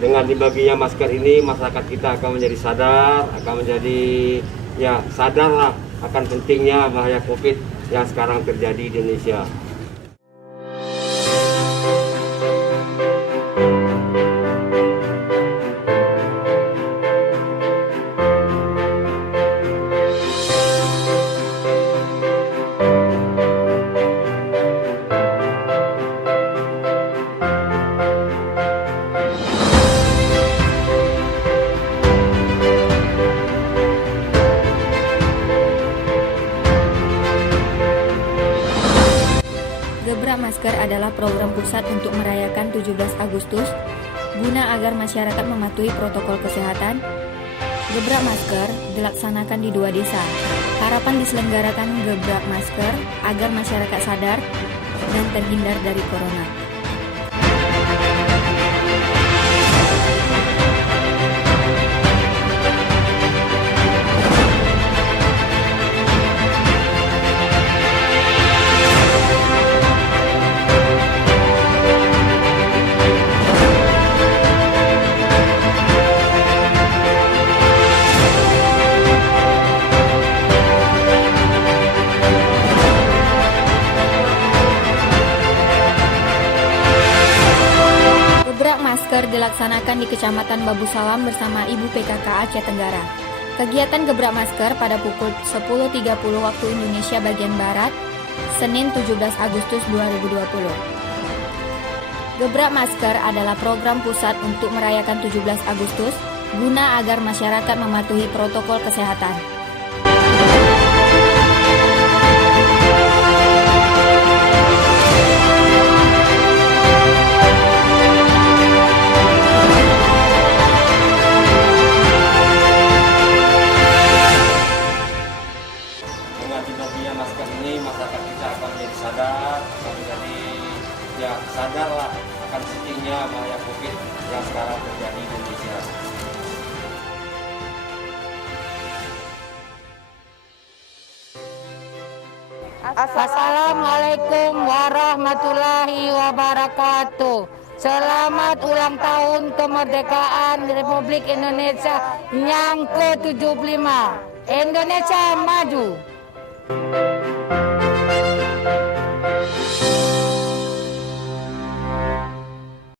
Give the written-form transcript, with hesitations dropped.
Dengan dibaginya masker ini, masyarakat kita akan menjadi sadar, akan menjadi sadarlah akan pentingnya bahaya COVID yang sekarang terjadi di Indonesia. Gebrak Masker adalah program pusat untuk merayakan 17 Agustus guna agar masyarakat mematuhi protokol kesehatan. Gebrak Masker dilaksanakan di 2 desa. Harapan diselenggarakan Gebrak Masker agar masyarakat sadar dan terhindar dari corona. Masker dilaksanakan di Kecamatan Babu Salam bersama Ibu PKK Aceh Tenggara. Kegiatan Gebrak Masker pada pukul 10.30 waktu Indonesia bagian Barat, Senin 17 Agustus 2020. Gebrak Masker adalah program pusat untuk merayakan 17 Agustus guna agar masyarakat mematuhi protokol kesehatan. Masker ini masyarakat kita akan menjadi sadar, akan menjadi sadarlah akan pentingnya bahaya COVID yang sekarang terjadi di Indonesia. Assalamualaikum warahmatullahi wabarakatuh. Selamat ulang tahun kemerdekaan Republik Indonesia yang ke-75. Indonesia maju.